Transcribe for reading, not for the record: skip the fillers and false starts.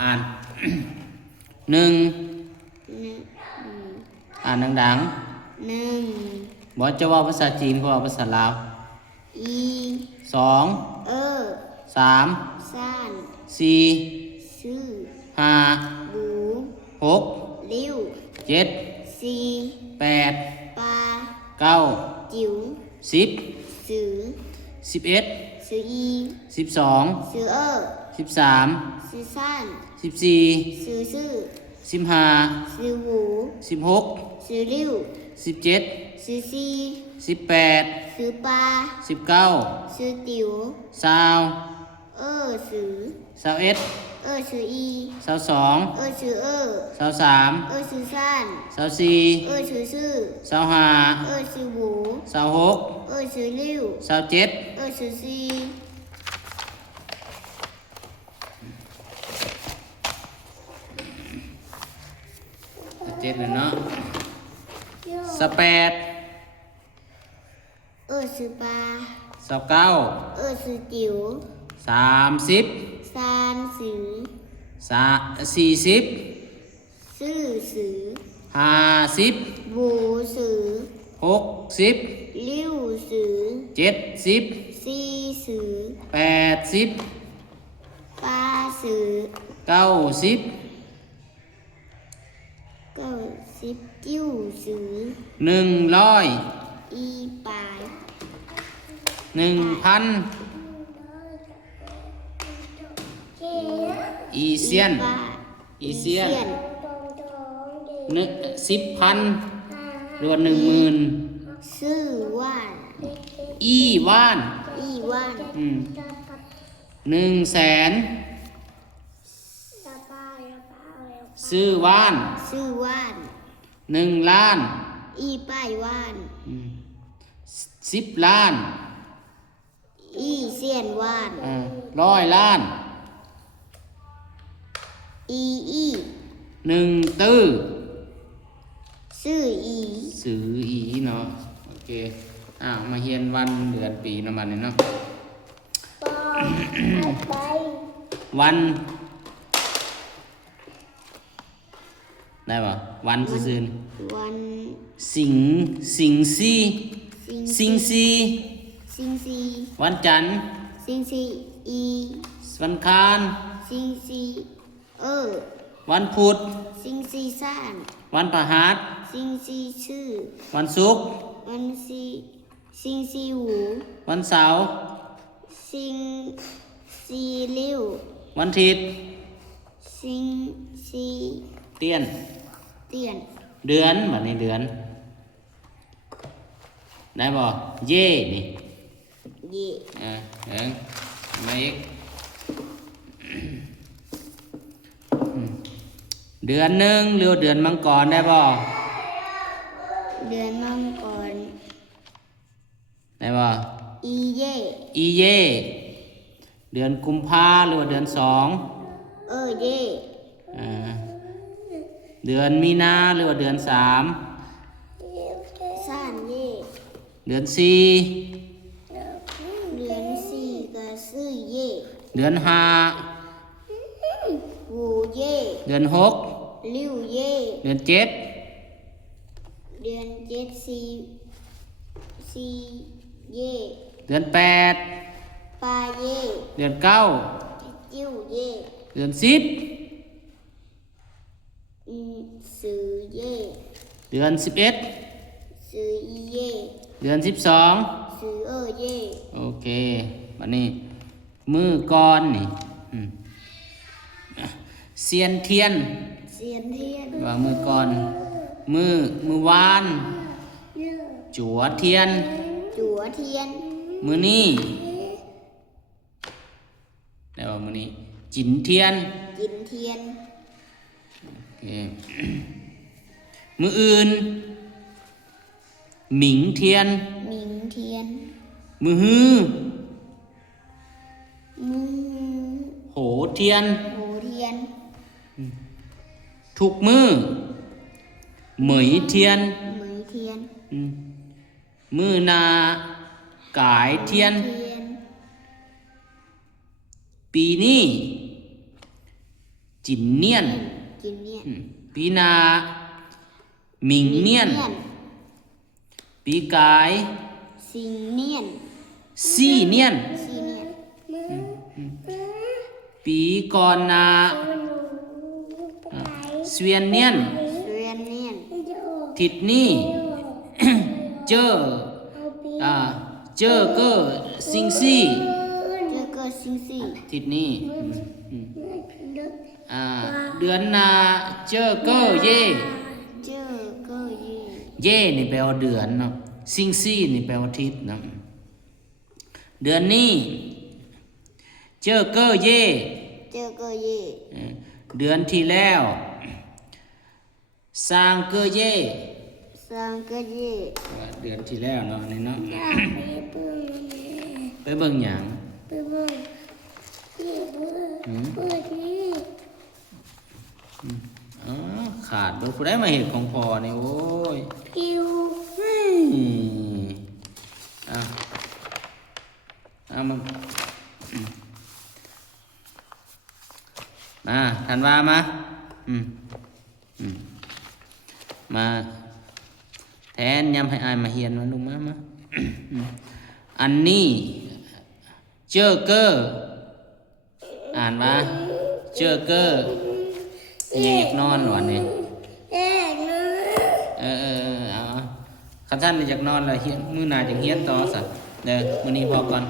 อ่าน หนึ่งหนึ่ง อ่านดังหนึ่งๆบอกจะว่าภาษาจีนก็ว่าภาษาลาวอีสองสามซ่านสี่ซื่อห้าบูหกลิ้วเจ็ดสี่แปดปลาเก้าจิ๋วสิบสือ11สืออี12สือ13สือซ่าน14สือซื่อ15สือหู 16สือลิ้ว17สือซี18สือปลา19สือติ๋ว20สือ21สืออี22สือ23สือซ่านสือ24ซื่อ25สือหู 26สือลิ้ว27สือซี7เลยเนาะ18สือปลา29สือติ๋ว30ซานสือ40ซื่อสือ50บูสือ60ลิ้วสือ70ซีสือ80ปลาสือ90เก้าสิบจิ้วสือ100อีปลาย 1,000อีเซียนอีเซียน10,000หรือว่า10,000ซื่อว่าน อีว่าน100,000ซื้อว่าน1 ล้านอีป้ายว่าน10 ล้าน อีเซียนว่าน100 ล้านอี1 ตื้อซื่ออีเนาะโอเคมาเรียนวันเดือนปีเนาะมันนี่เนาะวันได้ป่ะวันซื่อๆวันสิงซีวันจันทร์สิงซีอี วันคารสิงซีวันพุธสิงซีซ่าน วันพฤหัสสิงซีชื่อวันศุกร์วันซีสิงซีหู วันเสาร์สิงซีลิ้ววันอาทิตย์สิงซี เตียน เตียนเดือนแบบนี้เดือนได้บ่เย่นี่เย่มาอีกเดือนหนึ่งหรือเดือนมังกรได้บ่เดือนมังกรได้บ่อีเย่เดือนกุมภาหรือว่าเดือน2เย่เดือนมีนาหรือว่าเดือน3ซ่านเย่เดือน4เดือนสี่ก็ซื่อเย่เดือน5หูเย่เดือน6ลิ้วเย่เดือน7เดือน7ซีเย่เดือน8ปลาเย่ เดือน9จิ้วเย่ เดือน10สือเย่เดือน11สืออีเย่ เดือน12สือเย่ โอเคบัดนี้มือก่อนนี่เซียนเทียนว่ามือก่อนมือวานจั่วเทียนมือนี้แล้วว่ามือนี้จินเทียนโอเคมืออื่นหมิงเทียนมือฮือโหเทียนทุกมือเหมยเทียนมือนากายเทียนปีนี้ จินเนียน จินเนียน ปีหนาหมิงเนียน ปีกาย สิงเนียน ซี่เนียน ซีเนียน ปีก่อนนาเสวียนเนียน เรียนเนียน ทิศนี้ เจอเจอเกอซิงซี่ เจอก็สิงซี ทิศนี้เดือนนาเจอเกอเย่ เจอก็เย่ เย่นี่แปลว่าเดือนเนาะซิงซี่นี่แปลว่าทิศนะเดือนนี้เจอเกอเย่ เจอก็เย่ เดือนที่แล้วสร้างเกอเย่ สังก็เย่ เดือนที่แล้วเนาะนี่เนาะ ไปเบิ่งหยังอ๋อขาดเบิ่งผู้ใดมาเห็นของพอนี่โอ้ย พิว เอามาธันวามามาแทนย้ำให้อายมาเฮียนมาลุงมาอันนี้เจอเกอร์อ่านมาเจอเกอร์อยากนอนหรอเนี่ยเอาคันท่านอยากนอนเลยเฮียนมื้อหน้าจะเฮียนต่อสัตว์เด้อมื้อนี้พอก่อน